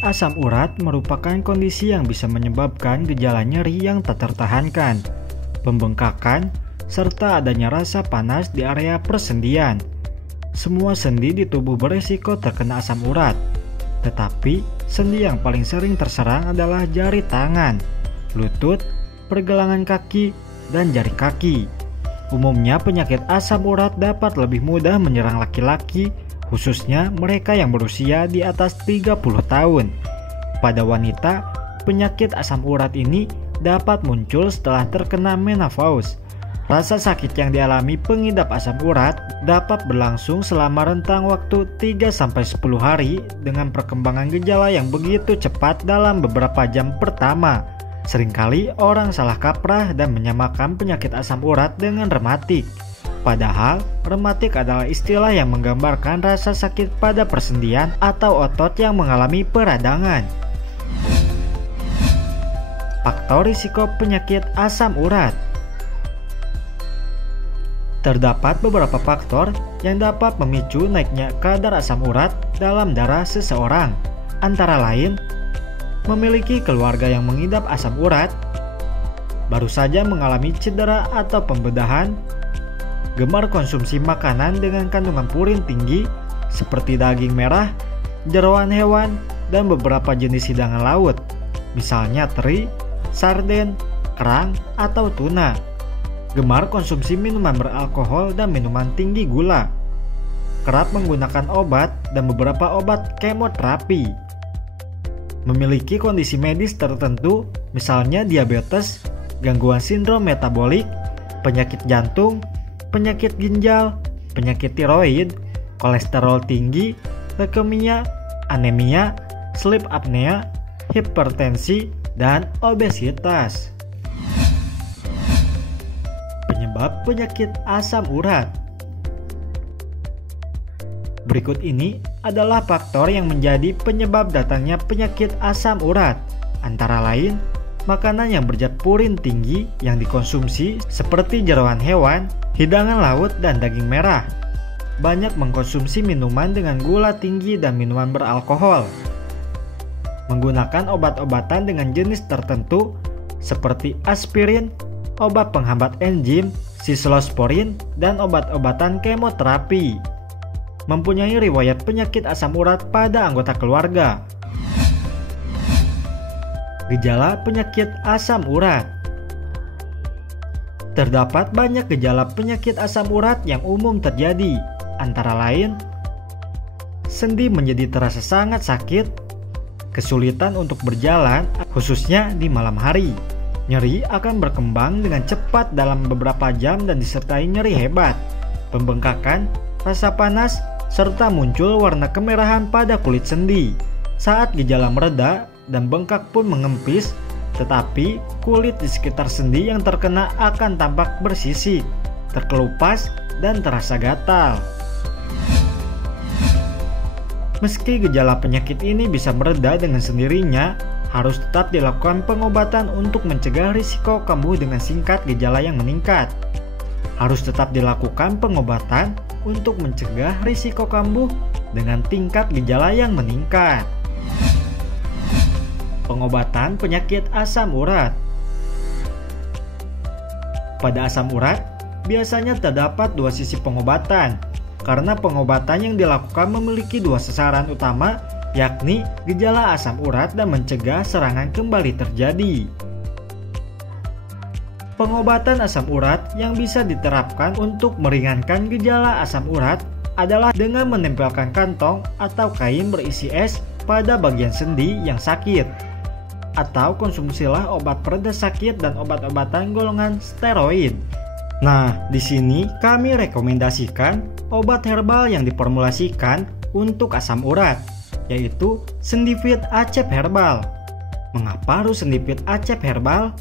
asam urat merupakan kondisi yang bisa menyebabkan gejala nyeri yang tak tertahankan, pembengkakan, serta adanya rasa panas di area persendian. Semua sendi di tubuh berisiko terkena asam urat, tetapi sendi yang paling sering terserang adalah jari tangan, lutut, pergelangan kaki, dan jari kaki. Umumnya penyakit asam urat dapat lebih mudah menyerang laki-laki, khususnya mereka yang berusia di atas 30 tahun. Pada wanita, penyakit asam urat ini dapat muncul setelah terkena menopause. Rasa sakit yang dialami pengidap asam urat dapat berlangsung selama rentang waktu 3-10 hari dengan perkembangan gejala yang begitu cepat dalam beberapa jam pertama. Seringkali orang salah kaprah dan menyamakan penyakit asam urat dengan rematik. Padahal, rematik adalah istilah yang menggambarkan rasa sakit pada persendian atau otot yang mengalami peradangan. Faktor risiko penyakit asam urat. Terdapat beberapa faktor yang dapat memicu naiknya kadar asam urat dalam darah seseorang, antara lain memiliki keluarga yang mengidap asam urat, baru saja mengalami cedera atau pembedahan, gemar konsumsi makanan dengan kandungan purin tinggi seperti daging merah, jeroan hewan, dan beberapa jenis hidangan laut, misalnya teri, sarden, kerang, atau tuna. Gemar konsumsi minuman beralkohol dan minuman tinggi gula. Kerap menggunakan obat dan beberapa obat kemoterapi. Memiliki kondisi medis tertentu, misalnya diabetes, gangguan sindrom metabolik, penyakit jantung, penyakit ginjal, penyakit tiroid, kolesterol tinggi, leukemia, anemia, sleep apnea, hipertensi, dan obesitas. Penyebab penyakit asam urat. Berikut ini adalah faktor yang menjadi penyebab datangnya penyakit asam urat, antara lain makanan yang berzat purin tinggi yang dikonsumsi seperti jeroan hewan, hidangan laut, dan daging merah. Banyak mengkonsumsi minuman dengan gula tinggi dan minuman beralkohol. Menggunakan obat-obatan dengan jenis tertentu seperti aspirin, obat penghambat enzim, siklosporin, dan obat-obatan kemoterapi. Mempunyai riwayat penyakit asam urat pada anggota keluarga. Gejala penyakit asam urat. Terdapat banyak gejala penyakit asam urat yang umum terjadi, antara lain sendi menjadi terasa sangat sakit, kesulitan untuk berjalan, khususnya di malam hari. Nyeri akan berkembang dengan cepat dalam beberapa jam dan disertai nyeri hebat, pembengkakan, rasa panas, serta muncul warna kemerahan pada kulit sendi. Saat gejala mereda dan bengkak pun mengempis, tetapi kulit di sekitar sendi yang terkena akan tampak bersisik, terkelupas, dan terasa gatal. Meski gejala penyakit ini bisa mereda dengan sendirinya, harus tetap dilakukan pengobatan untuk mencegah risiko kambuh dengan singkat gejala yang meningkat. Harus tetap dilakukan pengobatan untuk mencegah risiko kambuh dengan tingkat gejala yang meningkat. Pengobatan penyakit asam urat. Pada asam urat, biasanya terdapat dua sisi pengobatan, karena pengobatan yang dilakukan memiliki dua sasaran utama, yakni gejala asam urat dan mencegah serangan kembali terjadi. Pengobatan asam urat yang bisa diterapkan untuk meringankan gejala asam urat adalah dengan menempelkan kantong atau kain berisi es pada bagian sendi yang sakit, atau konsumsilah obat pereda sakit dan obat-obatan golongan steroid. Nah, di sini kami rekomendasikan obat herbal yang diformulasikan untuk asam urat, yaitu Sendifit Acep Herbal. Mengapa harus Sendifit Acep Herbal?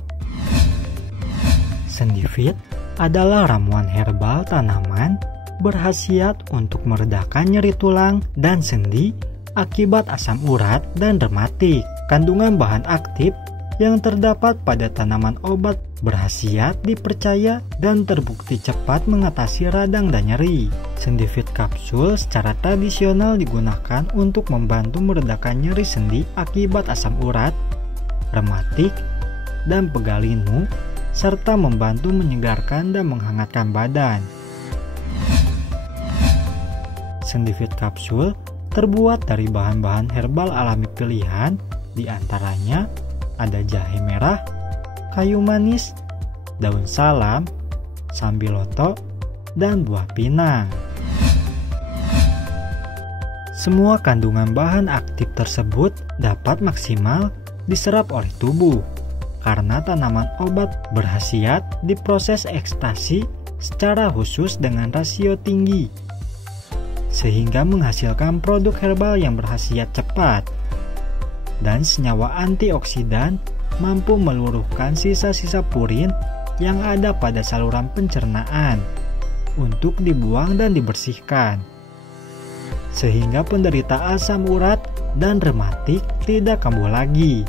Sendifit adalah ramuan herbal tanaman berkhasiat untuk meredakan nyeri tulang dan sendi akibat asam urat dan rematik. Kandungan bahan aktif yang terdapat pada tanaman obat berkhasiat dipercaya dan terbukti cepat mengatasi radang dan nyeri. Sendifit kapsul secara tradisional digunakan untuk membantu meredakan nyeri sendi akibat asam urat, rematik, dan pegal linu, serta membantu menyegarkan dan menghangatkan badan. Sendifit kapsul terbuat dari bahan-bahan herbal alami pilihan, diantaranya ada jahe merah, kayu manis, daun salam, sambiloto, dan buah pinang. Semua kandungan bahan aktif tersebut dapat maksimal diserap oleh tubuh karena tanaman obat berkhasiat diproses ekstraksi secara khusus dengan rasio tinggi, sehingga menghasilkan produk herbal yang berkhasiat cepat. Dan senyawa antioksidan mampu meluruhkan sisa-sisa purin yang ada pada saluran pencernaan untuk dibuang dan dibersihkan, sehingga penderita asam urat dan rematik tidak kambuh lagi.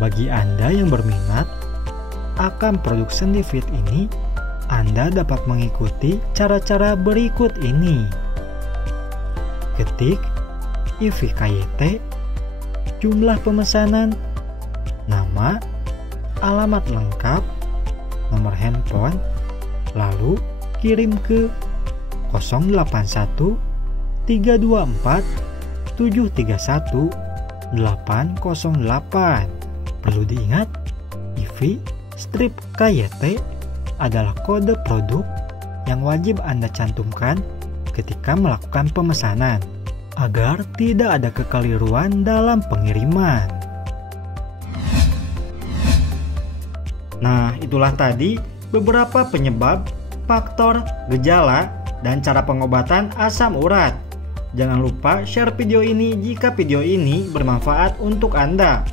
Bagi Anda yang berminat akan produk Sendifit ini, Anda dapat mengikuti cara-cara berikut ini. Ketik IVKYT, jumlah pemesanan, nama, alamat lengkap, nomor handphone, lalu kirim ke 081 324 731 808. Perlu diingat, IV strip KYT adalah kode produk yang wajib Anda cantumkan ketika melakukan pemesanan agar tidak ada kekeliruan dalam pengiriman. Nah, itulah tadi beberapa penyebab, faktor, gejala, dan cara pengobatan asam urat. Jangan lupa share video ini jika video ini bermanfaat untuk Anda.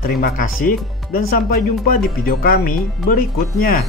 Terima kasih dan sampai jumpa di video kami berikutnya.